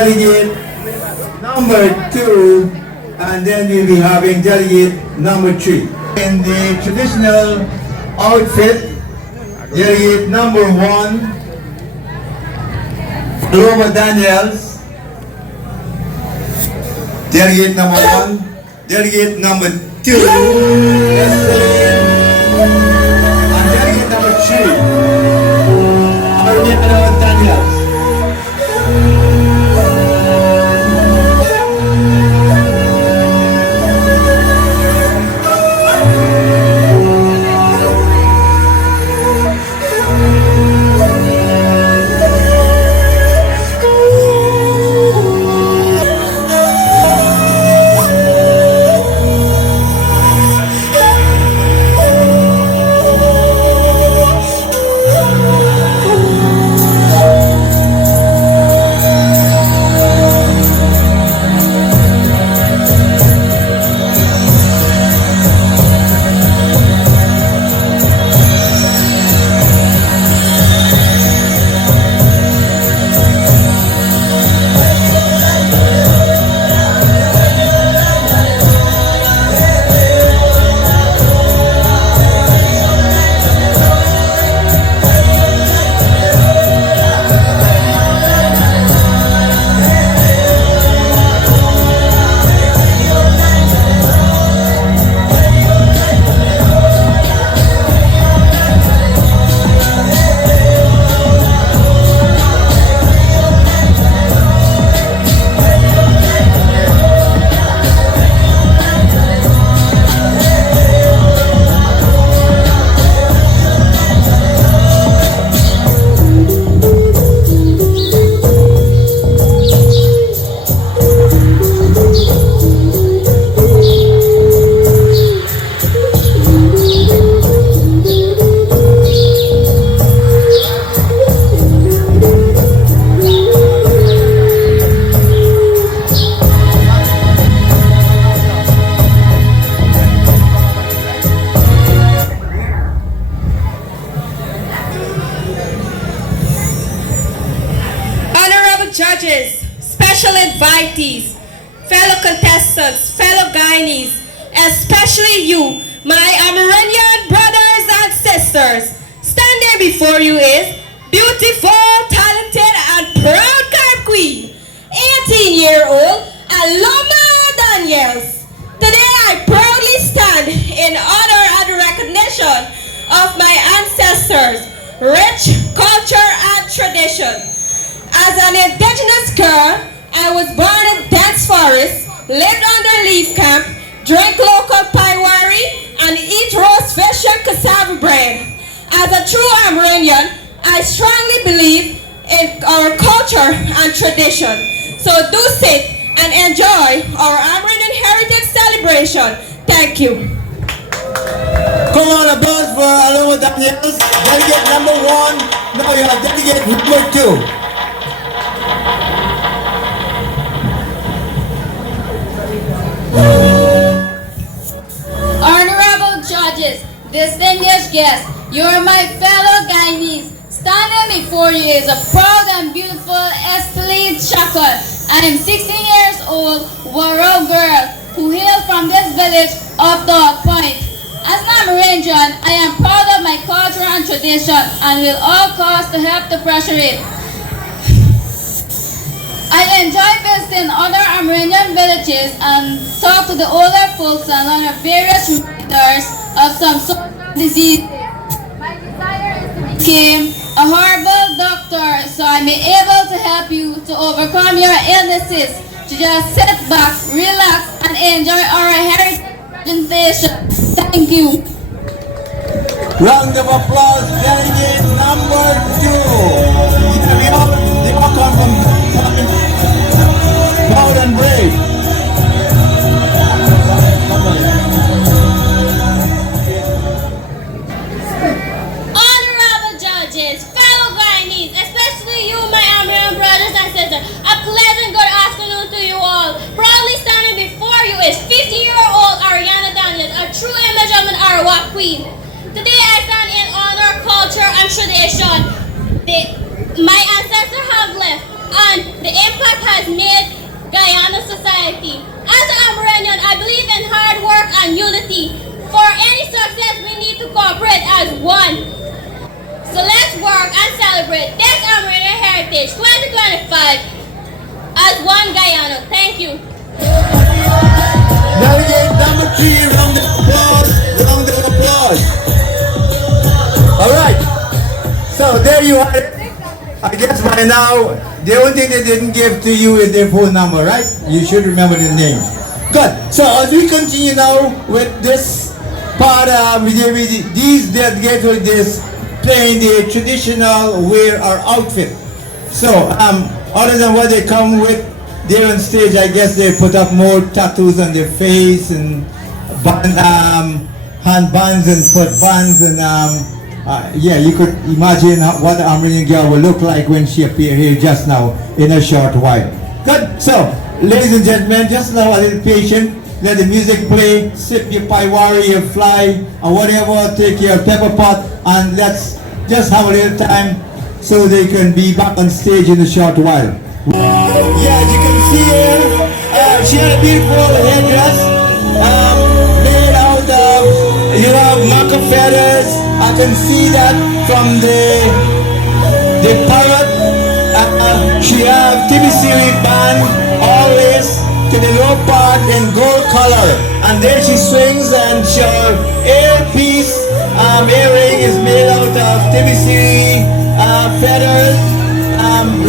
delegate number 2, and then we'll be having delegate number 3. In the traditional outfit, delegate number 1, Aloma Daniels. Delegate number 1, delegate number 2, and delegate number 3, Aloma Daniels. Judges, special invitees, fellow contestants, fellow Guyanese, especially you, my Amerindian brothers and sisters. Standing before you is beautiful, talented, and proud Carib Queen, 18-year-old Aloma Daniels. Today I proudly stand in honor and recognition of my ancestors' rich culture and tradition. As an indigenous girl, I was born in dense forest, lived under leaf camp, drank local paiwari, and eat roast fish and cassava bread. As a true Amerindian, I strongly believe in our culture and tradition. So do sit and enjoy our Amerindian Heritage Celebration. Thank you. Come on, applause for Aloma Daniels, delegate number 1. Now you have delegate number 2. Honorable judges, distinguished guests, you are my fellow Guyanese. Standing before you is a proud and beautiful Espelene Shakal. I am 16 years old, Waro girl, who hails from this village of Dogg Point. As an Amerindian, I am proud of my culture and tradition and will all costs to help to pressure it. I enjoy visiting other Amerindian villages and talk to the older folks and learn various reminders of some sort of disease. My desire is to become a herbal doctor so I may able to help you to overcome your illnesses, to just sit back, relax, and enjoy our heritage presentation. Thank you. Round of applause, delegate number 2. They all come from proud and brave. Honorable judges, fellow Guyanese, especially you, my Amerindian brothers and sisters, a pleasant good afternoon to you all. Proudly standing before you is 50-year-old Ariana Daniels, a true image of an Arawak queen. Today I stand in honor, culture, and tradition my ancestors have left, and the impact has society. As an Amerindian, I believe in hard work and unity. For any success, we need to cooperate as one. So let's work and celebrate this Amerindian Heritage 2025 as one Guyana. Thank you. Delegate number 3, round of applause, round of applause. All right, so there you are. I guess by now, the only thing they didn't give to you is their phone number, right? You should remember the name. Good. So as we continue now with this part, these delegates will this playing the traditional wear or outfit. So other than what they come with there on stage, I guess they put up more tattoos on their face and hand bands and foot bands and yeah, you could imagine what the Amerindian girl will look like when she appear here just now in a short while. Good. So, ladies and gentlemen, just now a little patient. Let the music play. Sip your paiwari, your fly, or whatever. Take your pepper pot, and let's just have a little time so they can be back on stage in a short while. Yeah, as you can see here, she had a beautiful headdress made out of, maca feathers. I can see that from the parrot. She have TBC band always to the low part in gold color, and then she swings and her earpiece earring is made out of TBC feathers.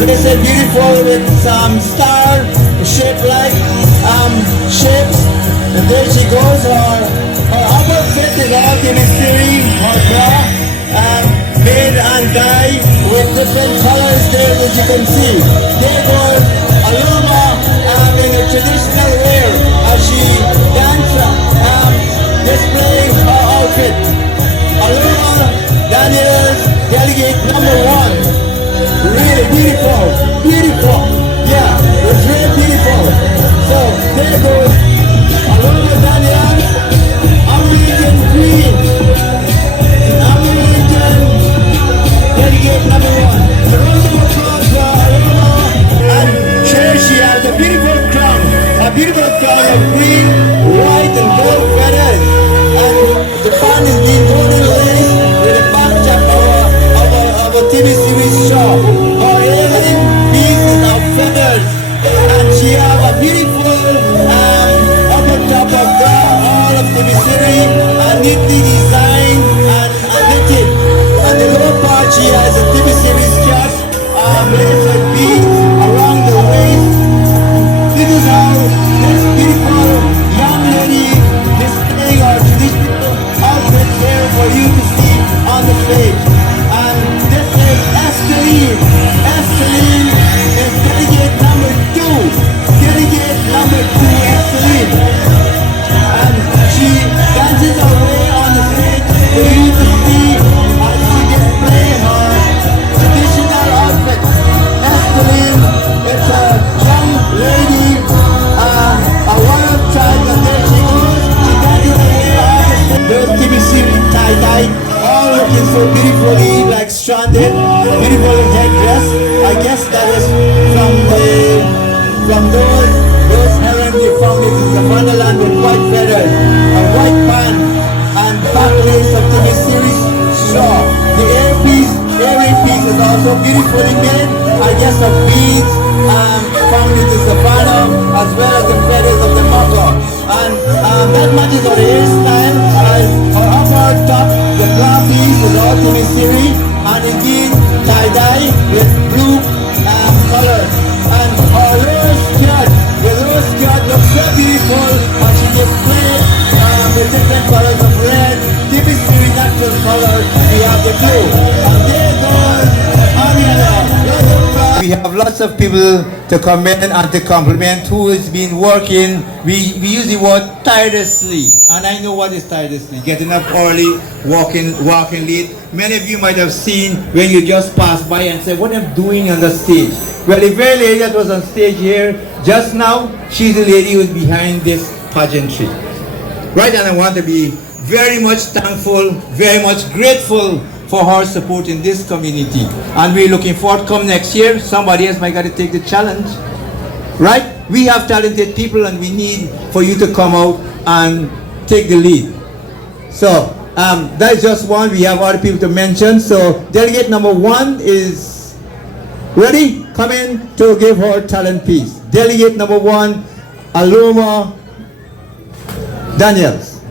Laced beautiful with some star shaped like shapes, and there she goes. Her upper fit is all TBC, her bra made and dyed with different colors there that you can see. There goes Aloma in a traditional wear as she dances, displaying her outfit. Aloma Daniels, delegate number 1. Really beautiful, beautiful. Yeah, it's really beautiful. So there goes Aloma Daniels, Amerindian Queen, Amerindian delegate number 1. A round of applause for Aloma. And here she has a beautiful crown of green, white, and gold feathers. And the band is being golden lace with a backdrop of a TV series show. Her earring pieces of feathers, and she have a beautiful upper top of bra, all of TV series, neatly designed and knitted. And the lower part she has a TV series skirt, lace with beads around the waist. This is how this beautiful young lady displaying her traditional outfit there for you to see on the stage. And this is Esteline. Esteline is delegate number 2. Delegate number 2, Esteline. And she dances her way on the stage for you to see as she displays her traditional outfit. Esteline, it's a young lady, a wild child, and there she goes. She dances her way on the stage. Those TBC tie-dye, all looking so beautifully like stranded, beautiful headdress. I guess that is from those herons you found it in the Wonderland with white feathers, a white band, and back lace of TV series straw. The earring piece is also beautifully made. I guess of beads found in the savannah, as well as the feathers of the maca. And that matches her hairstyle. Her upper top, the bra piece is all TV series, and indeed tie-dye with blue color. And her lower skirt looks so beautiful as she displays with different colors of red, TV series natural color. We have the blue. And there goes Ariana. We have lots of people to come in and to compliment who has been working. We use the word tirelessly, and I know what is tirelessly. Getting up early, walking late. Many of you might have seen when you just passed by and said, "What I'm doing on the stage?" Well, the very lady that was on stage here just now, she's the lady who's behind this pageantry. Right, and I want to be very much thankful, very much grateful for her support in this community. And we're looking forward, come next year, somebody else might got to take the challenge. Right? we have talented people and we need for you to come out and take the lead. So that's just one. We have other people to mention. So delegate number 1 is ready. Come in to give her talent piece. Delegate number 1, Aloma Daniels.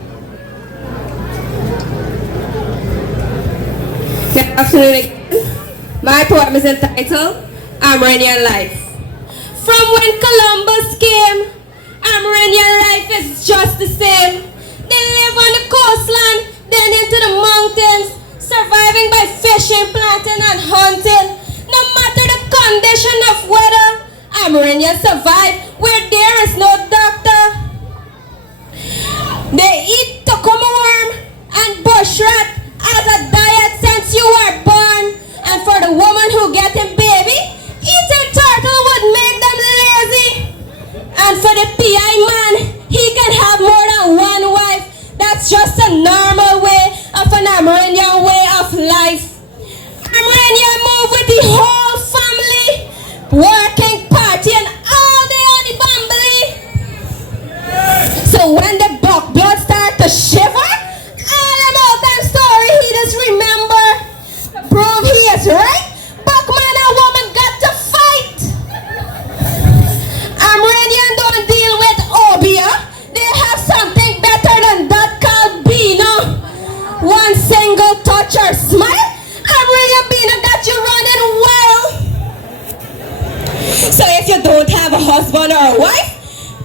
Good afternoon again. My poem is entitled Amerindian Life. From when Columbus came, Amerindian life is just the same. They live on the coastline, then into the mountains, surviving by fishing, planting, and hunting. No matter the condition of weather, Amerindians survive where there is no doctor. They eat tokuma worm and bush rat as a diet since you were born. And for the woman who get a baby, eating turtle would make them lazy. And for the PI man, he can have more than one wife. That's just a normal way of an Amerindian way of life. Amerindian move with the whole family, working, partying all day on the bambly. So when the buck blood start to shiver, all about that story he just remember. Prove he is right, Buckman and woman got to fight. Amerindian don't deal with obia. They have something better than that called Bino. One single touch or smile, Amerindian Bino got you running wild. So if you don't have a husband or a wife,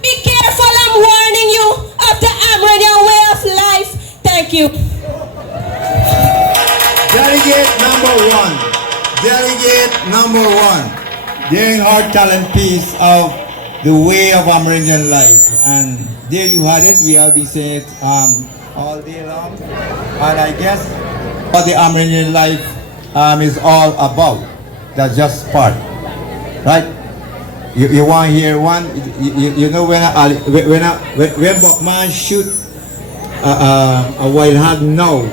be careful, I'm warning you of the Amerindian way of life. Thank you. Delegate number 1. Delegate number 1. During her talent piece of the way of Amerindian life. And there you had it. We have been saying it all day long. And I guess what the Amerindian life is all about. That's just part. Right? You want to hear one? You know when Buckman shoot a wild hog now,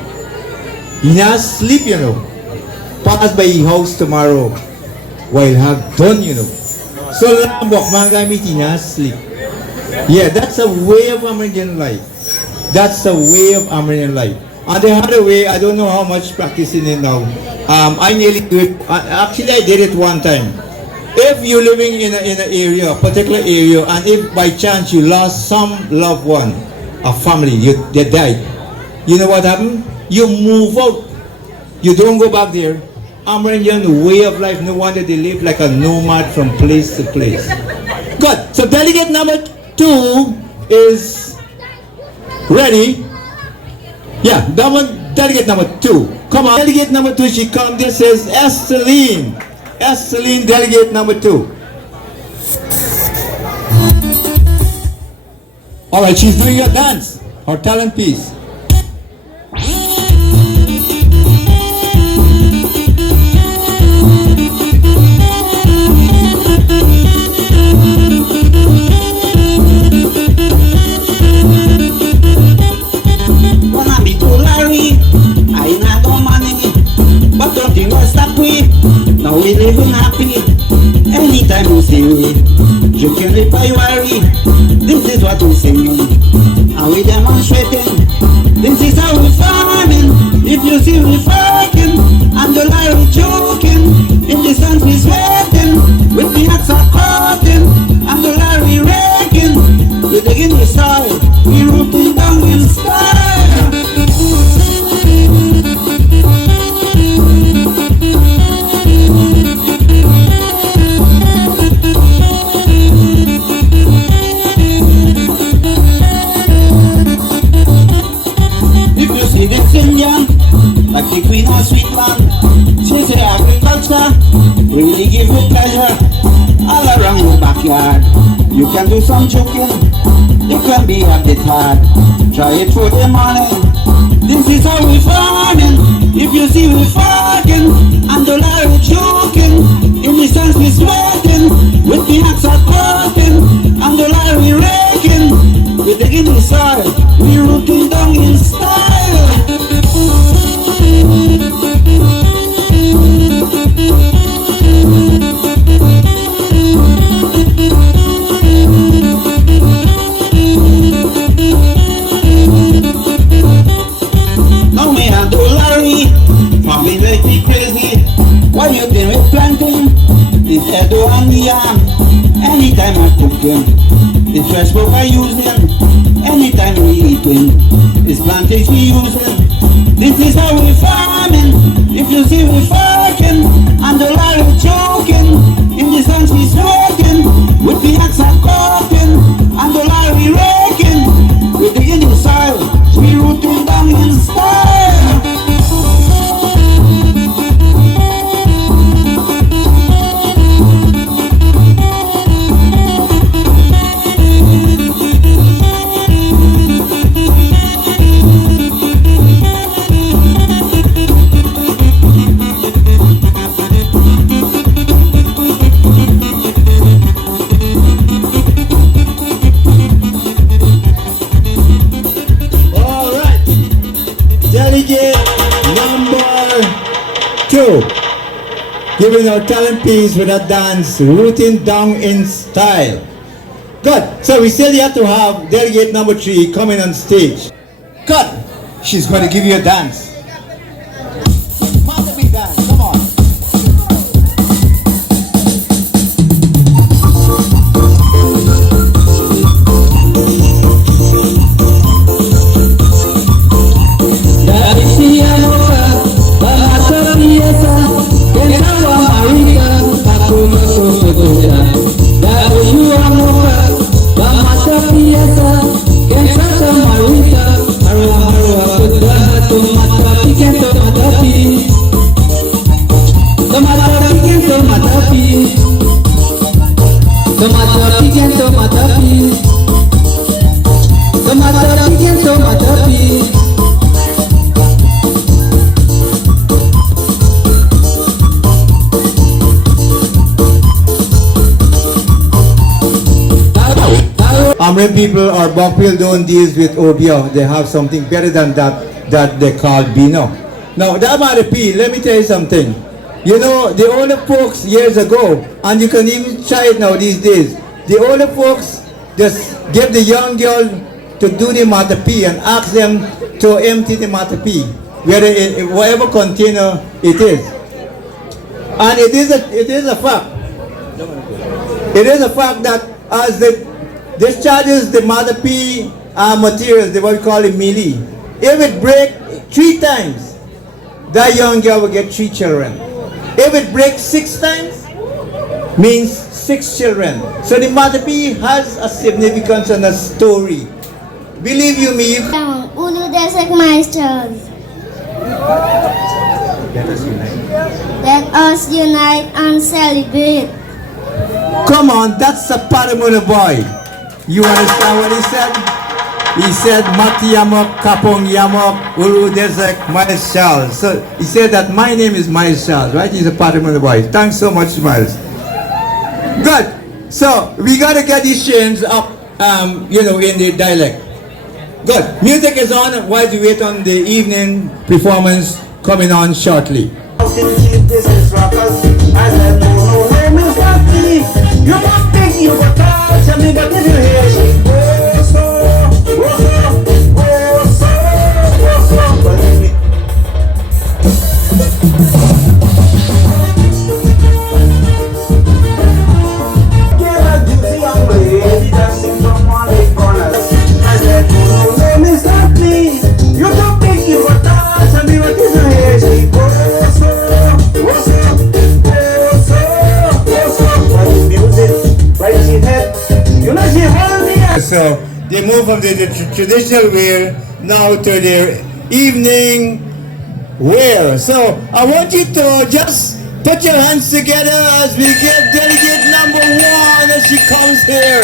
he not sleep, you know. Pass by his house tomorrow. While have done, you know. So Buckman guy meet he not sleep. Yeah, that's a way of Amerindian life. That's the way of Amerindian life. And the other way, I don't know how much practicing it now. I nearly do it. Actually, I did it one time. If you're living in an area, a particular area, and if by chance you lost some loved one, a family, they died, you know what happened? You move out. You don't go back there. Amerindian way of life, no wonder they live like a nomad from place to place. Good. So delegate number 2 is ready. Yeah, delegate number 2. Come on. Delegate number 2, she comes there, says Esteline. Esteline, delegate number 2. Alright, she's doing a dance, her talent piece. Now we living happy. Anytime you see me, you can reply worry. This is what we sing. And we demonstrating. This is how we farming. If you see we fighting, and the lie joking. In the sun we sweating, with the axe are cutting, and the lie we raking. We digging the soil, we rooting down in style. Like the queen of Sweetland, she say agriculture really give you pleasure. All around your backyard, you can do some choking. You can be a bit hard, try it for the morning. This is how we farming. If you see we farting, and the lie choking. In the sense we sweating, with the axe are cutting, and the lie we raking. We digging the soil, we rooting down in style. potato and yam. Anytime I cook him, the fresh pork I use him. Anytime we eat him, this plantation we use him. This is how we farming. If you see we farking, and the lorry choking, in the sun we smoking, with the axe are cooking, and the lorry raking. We dig in the soil, we rooting down in style. Delegate number 2, giving our talent piece with a dance, rooting down in style. Good. So we still have to have delegate number 3 coming on stage. Good. She's going to give you a dance. Masterpiece dance. Come on. Amerindian people or Buckfield don't deal with OBO. They have something better than that they call Bino. Now, that P, let me tell you something. You know, the older folks years ago, and you can even try it now these days, the older folks just give the young girl to do the P and ask them to empty the P, whatever container it is. And it is a fact. It is a fact that as the discharges the P materials, what we call it melee, if it breaks 3 times, that young girl will get 3 children. If it breaks 6 times, means 6 children. So the P has a significance and a story. Believe you me. Ulu Desek Meisters. Let us unite and celebrate. Come on, that's a Paramount boy. You understand what he said? He said, Mati Yamok, Kapong Yamok, Ulu Desek, Miles Charles. So he said that my name is Miles Charles, right? He's a Paramount boy. Thanks so much, Miles. Good. So we got to get these chains up, in the dialect. Good. Music is on while we wait on the evening performance coming on shortly. You must think you were touching me, but did you hear me? So they move from the traditional wear now to their evening wear. So I want you to just put your hands together as we give delegate number 1 as she comes here.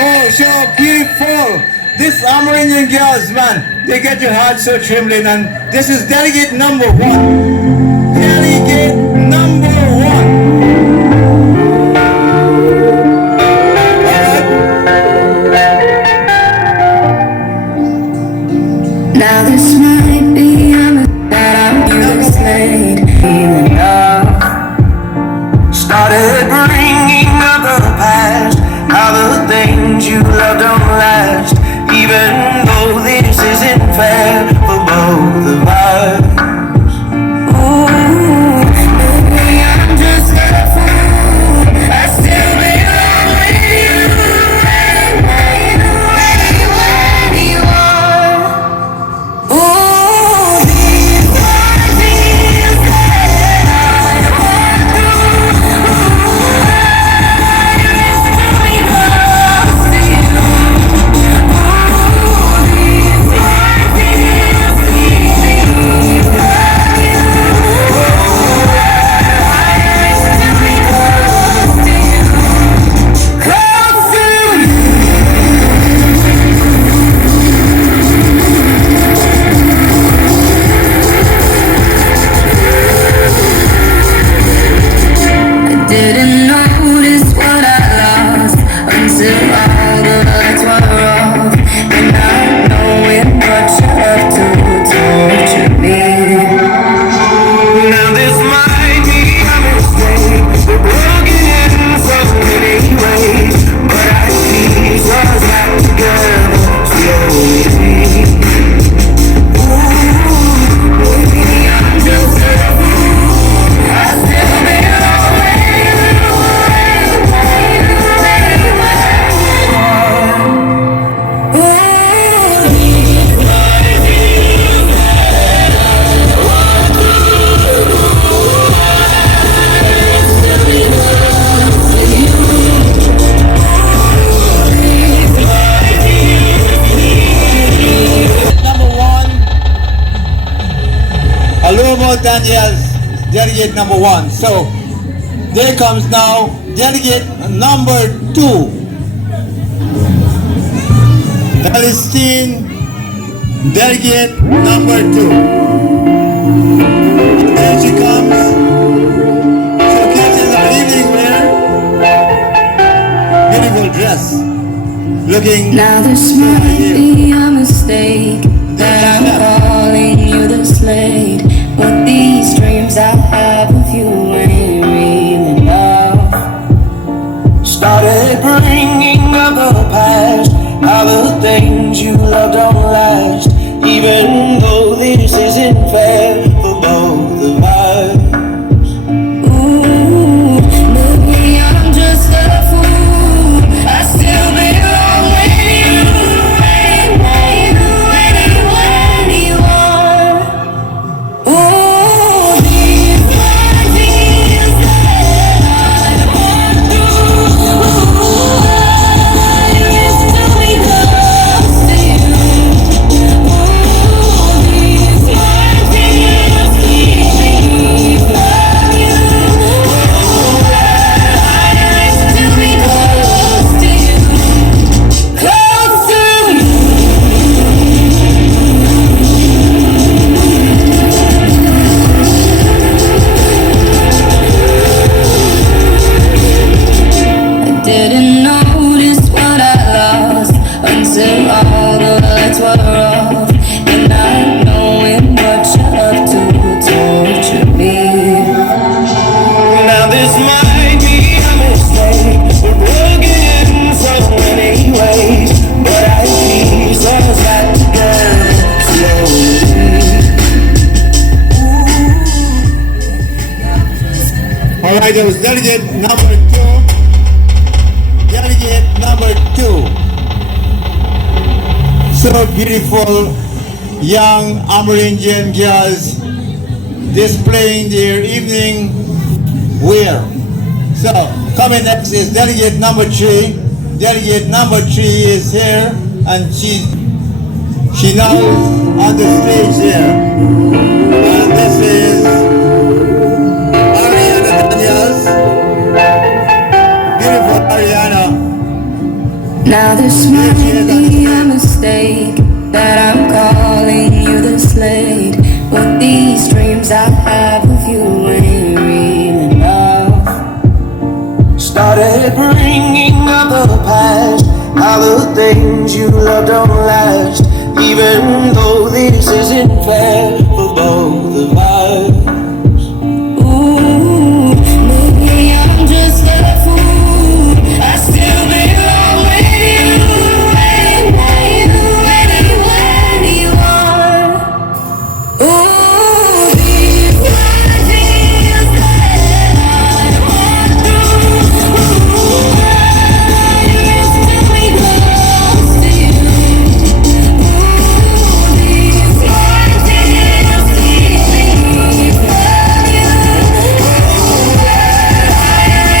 Oh, so beautiful. This Amerindian girls, man, they get your heart so trembling. And this is delegate number 1. Delegate number 1. Now this might be that I'm mislaid enough. Started bringing up the past, how the things you love don't last, even though this isn't fair for both of us. Ooh, Daniels, delegate number 1. So there comes now delegate number 2. Palestine, delegate number 2. There she comes. Showcases our evening wear. Beautiful dress. Looking. Now this might be a mistake that I'm calling you this late, but these dreams I have of you ain't really love. Started bringing up the past, how the things you love don't last, even though this isn't fair for both of us. Ooh, maybe I'm just a fool. I still belong with you, anywhere you are. Ooh, these are things that I want through. I used to be close to you. Ooh, these are things keep me from you. I used to be close to you, close to you. I didn't notice what I lost until all the lights were off, and not knowing what you're up to torture me. Now this might be a mistake, we're broken in so many ways, but I piece us back together slowly. All right, that was delegate number 2. Delegate number 2. So beautiful young Amerindian girls displaying their evening wear. So coming next is delegate number 3. Delegate number 3 is here, and she now is on the stage here. And this is Ariana Daniels. Beautiful Ariana. Now this might be a mistake that I'm calling you this late, but these dreams I have of you ain't real enough. Started bringing up the past, how the things you love don't last, even though this isn't fair for both of us. Ooh, maybe I'm just a fool. I still belong with you, anywhere you are. Ooh, these are things that I want through. I used to be close to you. Ooh, these are things keep me from you. I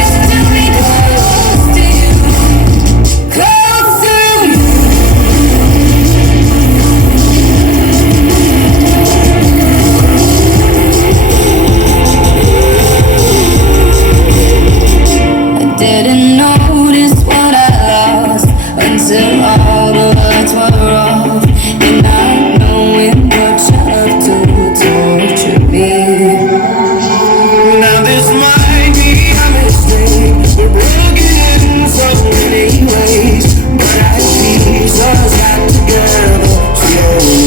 used to be close to you, close to you. I didn't notice what I lost until all the lights were off, and not knowing what you're up to torture me. Now this might be a mistake, we're broken in so many ways, but I piece us back together slowly.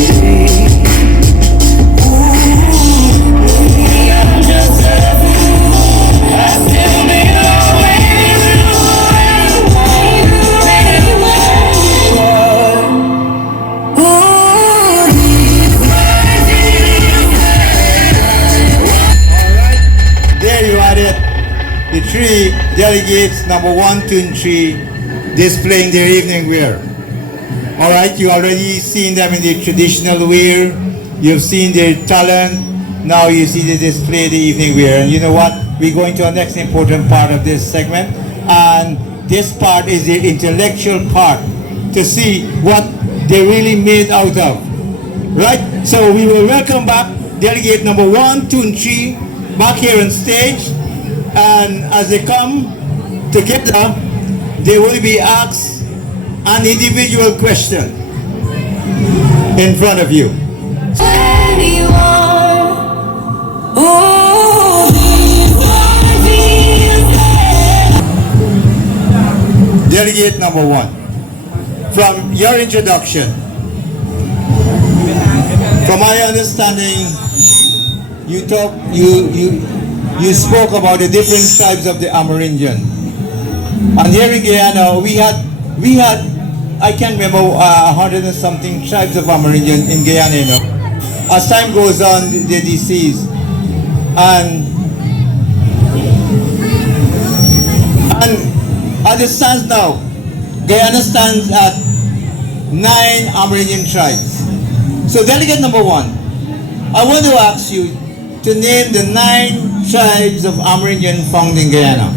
Maybe I'm just a fool. I still belong with you, ooh, these are things There you are it. The 3 delegates, number 1, 2, and 3, displaying their evening wear. All right, you already seen them in their traditional wear. You've seen their talent. Now you see they display the evening wear. And you know what? We're going to our next important part of this segment. And this part is the intellectual part, to see what they really made out of. Right? So we will welcome back delegate number 1, 2, and 3 back here on stage. And as they come together, they will be asked an individual question in front of you. Delegate number 1, from your introduction, from my understanding, you spoke about the different tribes of the Amerindian, and here in Guyana we had I can't remember 100 and something tribes of Amerindian in Guyana. You know, as time goes on, they deceased, and as it stands now, Guyana stands at 9 Amerindian tribes. So delegate number 1, I want to ask you to name the 9 tribes of Amerindian found in Guyana.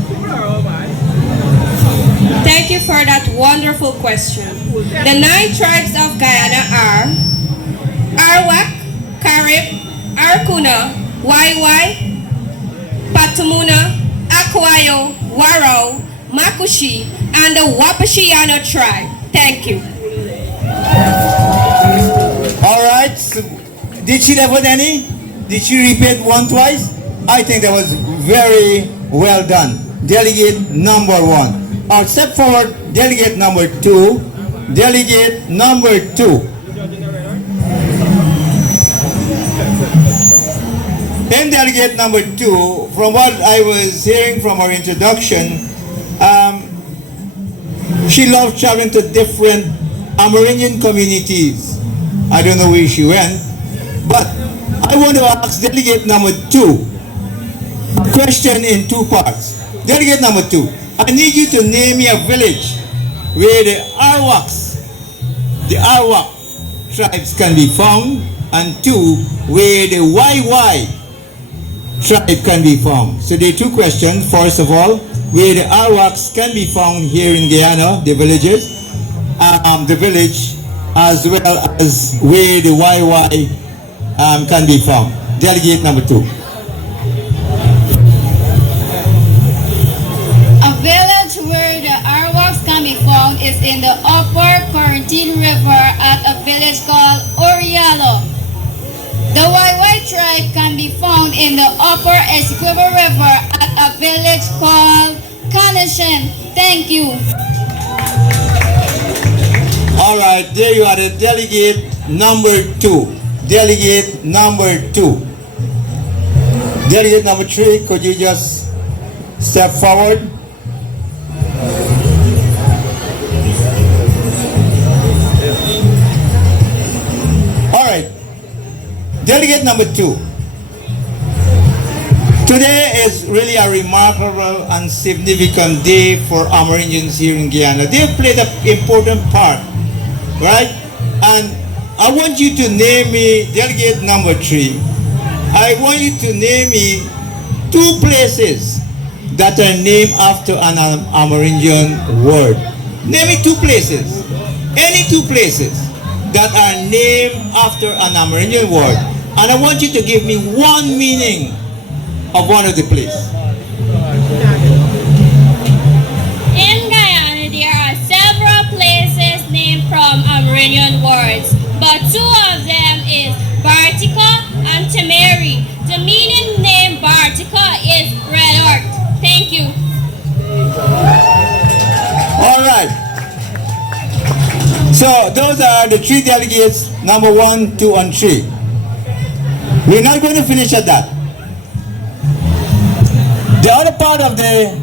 Thank you for that wonderful question. The 9 tribes of Guyana are Arawak, Carib, Arcuna, Waiwai, Patumuna, Akwayo, Warao, Makushi, and the Wapashiano tribe. Thank you. All right. So did she have any? Did she repeat one twice? I think that was very well done. Delegate number 1. I'll step forward. Delegate number 2. Delegate number 2. In delegate number 2, from what I was hearing from her introduction, she loved traveling to different Amerindian communities. I don't know where she went, but I want to ask delegate number 2 a question in 2 parts. Delegate number 2, I need you to name me a village where the Arawak tribes can be found, and 2, where the Waiwai tribe can be found. So there are 2 questions. First of all, where the Arawaks can be found here in Guyana, the villages, the village, as well as where the Waiwai can be found. Delegate number 2. A village where the Arawaks can be found is in the upper Quarantine River at a village called Orialo. The Waiwai tribe can be found in the upper Essequibo River at a village called Kanashen. Thank you. All right, there you are, the delegate number 2. Delegate number 2. Delegate number 3, could you just step forward? All right, delegate number 2. Today is really a remarkable and significant day for Amerindians here in Guyana. They have played an important part, right? And I want you to name me, delegate number 3, I want you to name me 2 places that are named after an Amerindian word. Name me 2 places, any 2 places that are named after an Amerindian word. And I want you to give me 1 meaning of one of the places. In Guyana, there are several places named from Amerindian words, but 2 of them is Bartica and Temeri. The meaning name Bartica is red earth. Thank you. All right. So those are the 3 delegates, number 1, 2, and 3. We're not going to finish at that. The other part of the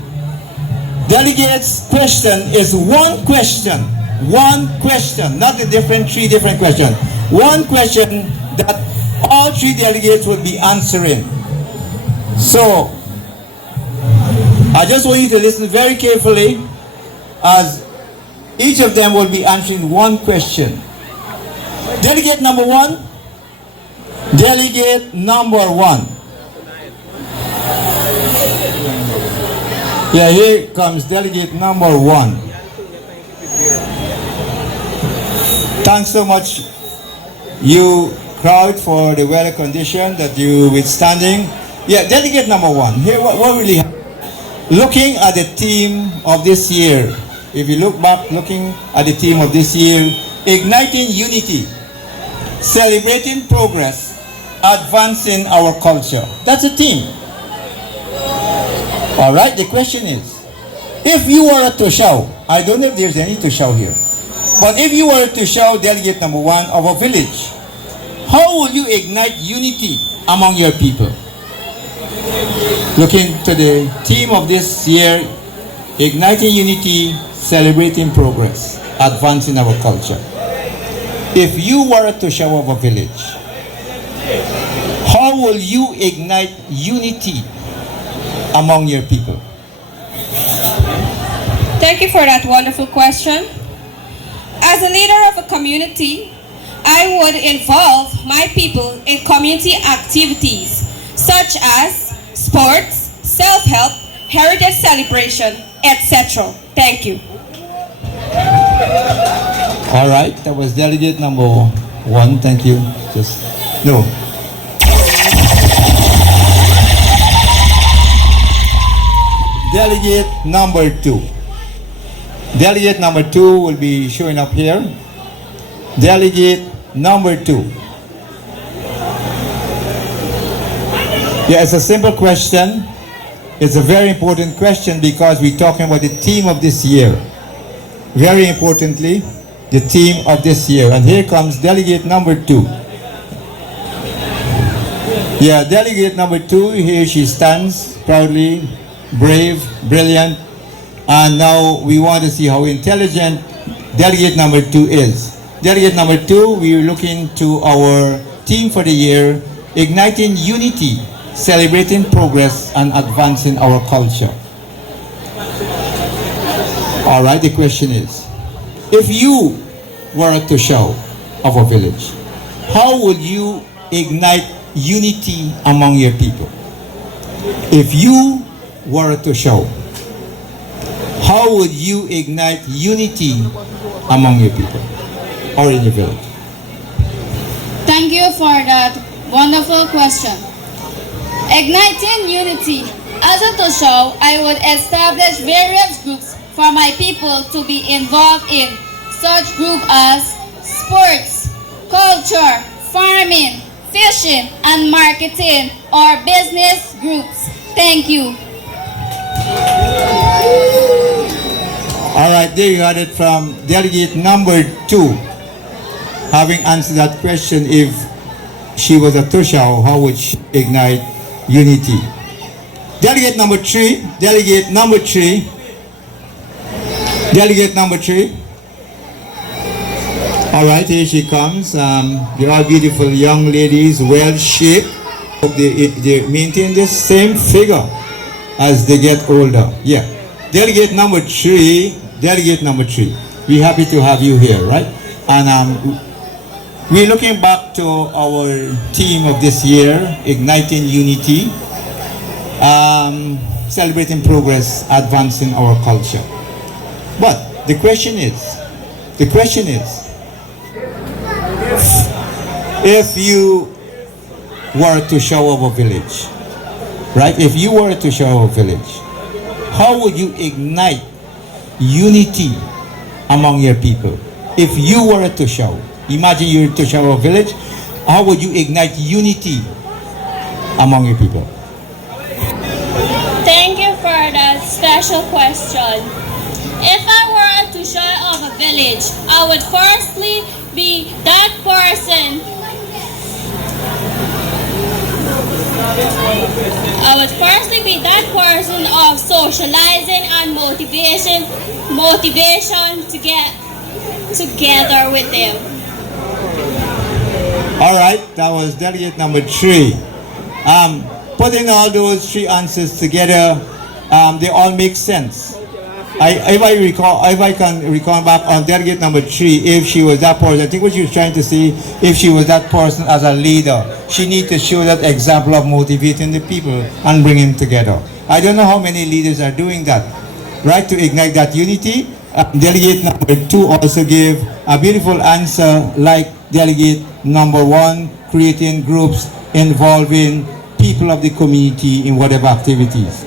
delegates' question is 1 question. 1 question, not the 3 different questions. 1 question that all 3 delegates will be answering. So, I just want you to listen very carefully, as each of them will be answering 1 question. Delegate number 1. Delegate number 1. Yeah, here comes delegate number 1. Thanks so much. You crowd for the weather condition that you withstanding. Yeah, delegate number 1. Here, what really happened? Looking at the theme of this year, if you look back, looking at the theme of this year, igniting unity, celebrating progress, advancing our culture. That's the theme. All right, the question is, if you were a Toshao, I don't know if there's any Toshao here, but if you were a Toshao delegate number 1 of a village, how will you ignite unity among your people? Looking to the theme of this year, igniting unity, celebrating progress, advancing our culture. If you were a Toshao of a village, how will you ignite unity among your people? Thank you for that wonderful question. As a leader of a community, I would involve my people in community activities such as sports, self-help, heritage celebration, etc. Thank you. All right, that was delegate number 1. Thank you. No. Delegate number 2. Delegate number 2 will be showing up here. Delegate number 2. Yeah, it's a simple question. It's a very important question because we're talking about the theme of this year. Very importantly, the theme of this year. And here comes delegate number 2. Yeah, delegate number 2, here she stands proudly, brave, brilliant. And now we want to see how intelligent delegate number 2 is. Delegate number 2, we are looking to our theme for the year, igniting unity, celebrating progress, and advancing our culture. All right, the question is, if you were a Toshao of a village, how would you ignite unity among your people? If you were a Toshao, how would you ignite unity among your people or in your village? Thank you for that wonderful question. Igniting unity. As a Toshao, I would establish various groups for my people to be involved in, such groups as sports, culture, farming, fishing, and marketing, or business groups. Thank you. All right, there you had it from delegate number 2. Having answered that question, if she was a Toshao, how would she ignite unity? Delegate number 3, delegate number 3, delegate number 3. All right, here she comes. They are beautiful young ladies, well shaped. Hope they maintain the same figure as they get older. Yeah. Delegate number 3, delegate number 3. We're happy to have you here, right? And we're looking back to our theme of this year, igniting unity, celebrating progress, advancing our culture. But the question is, if you were to show of a village, right? If you were to show of a village, how would you ignite unity among your people? If you were to show, imagine you're to show a village, how would you ignite unity among your people? Thank you for that special question. If I were to share of a village, I would firstly be that person. I would firstly be that person of socializing and motivation to get together with them. All right, that was delegate number 3. Putting all those 3 answers together, they all make sense. If I can recall back on delegate number 3, if she was that person, I think what she was trying to say, if she was that person as a leader, she needs to show that example of motivating the people and bringing them together. I don't know how many leaders are doing that, right, to ignite that unity. Delegate number 2 also gave a beautiful answer like delegate number 1, creating groups involving people of the community in whatever activities.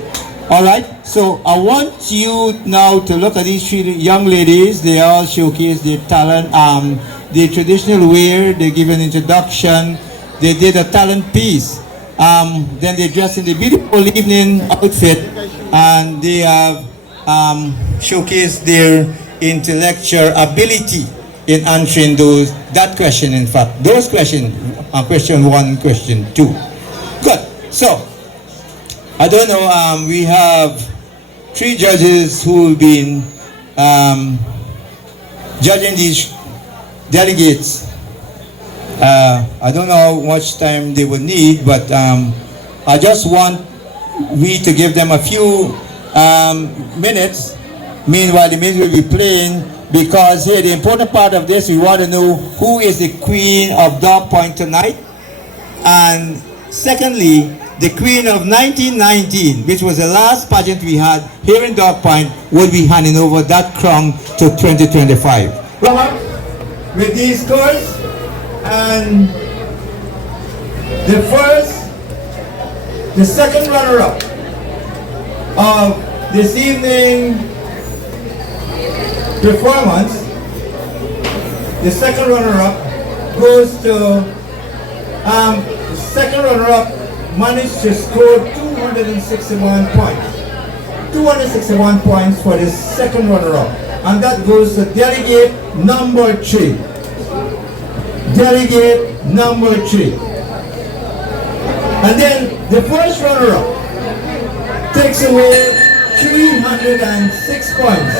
All right, so I want you now to look at these 3 young ladies. They all showcase their talent, the traditional wear. They give an introduction. They did a talent piece. Then they dressed in the beautiful evening outfit, and they have showcased their intellectual ability in answering that question. In fact, those questions, question 1, question 2. Good. So I don't know. We have 3 judges who have been judging these delegates. I don't know how much time they would need, but I just want we to give them a few minutes. Meanwhile, the music will be playing, because here the important part of this, we want to know who is the queen of Dogg Point tonight, and secondly, the queen of 1919, which was the last pageant we had here in Dogg Point, will be handing over that crown to 2025. Come up with these scores, and the second runner-up of this evening performance, the second runner-up goes to, the second runner-up managed to score 261 points. 261 points for the second runner-up. And that goes to delegate number 3. Delegate number 3. And then the first runner-up takes away 306 points.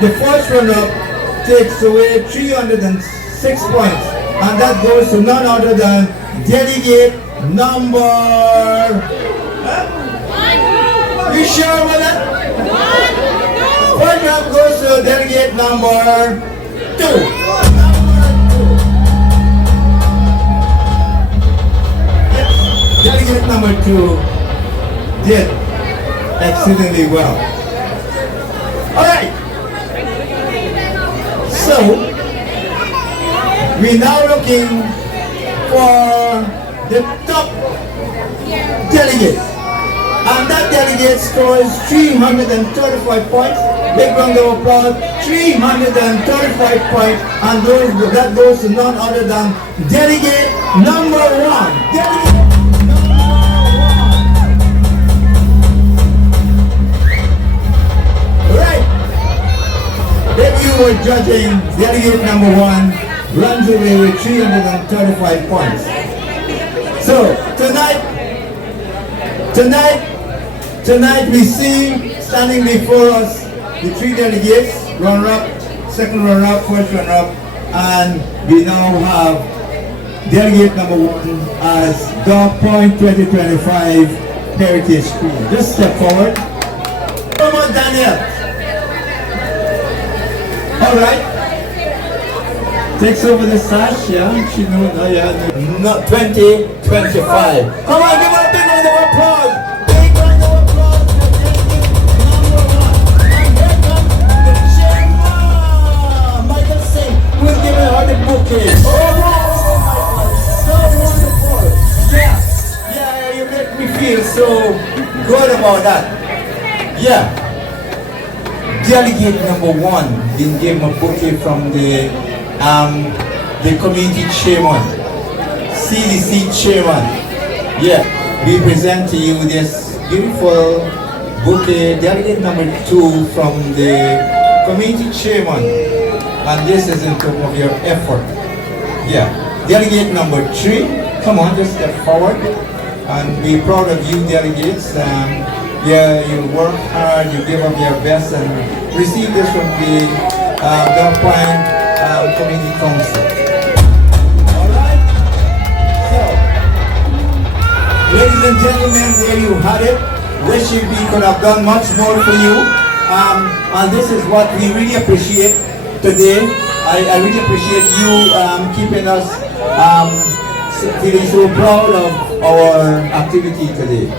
The first runner-up takes away 306 points. And that goes to none other than delegate number... You sure about that? First round goes to delegate number 2. Delegate number 2 did exceedingly well. Alright. So, we're now looking for the top delegate. And that delegate scores 335 points. Big round of applause. 335 points. And that goes to none other than delegate number 1. Delegate if you were judging, delegate number 1 runs away with 335 points. So tonight we see standing before us the 3 delegates, runner-up, second runner-up, first runner-up, and we now have delegate number 1 as Dogg Point 2025 Heritage Queen. Just step forward. Come on, Daniel. Alright. Takes over the sash, yeah. She knows, not 2025. Come on, give her a big round of applause. Big round of applause for delegate number 1. And here comes the chairman, Michael Singh, who is giving her the bouquet. Oh, wow, so wonderful. Yeah, you make me feel so good about that. Yeah. Delegate number 1 didn't give him a bouquet from the community chairman, CDC chairman. Yeah, we present to you this beautiful bouquet, delegate number 2 from the community chairman, and this is in terms of your effort. Yeah, delegate number 3, come on, just step forward, and we're proud of you delegates. Yeah, you work hard, you give up your best, and receive this from the Dogg Point Community Council. Alright? So, ladies and gentlemen, there you had it. Wishing we could have done much more for you. And this is what we really appreciate today. I really appreciate you keeping us feeling so proud of our activity today.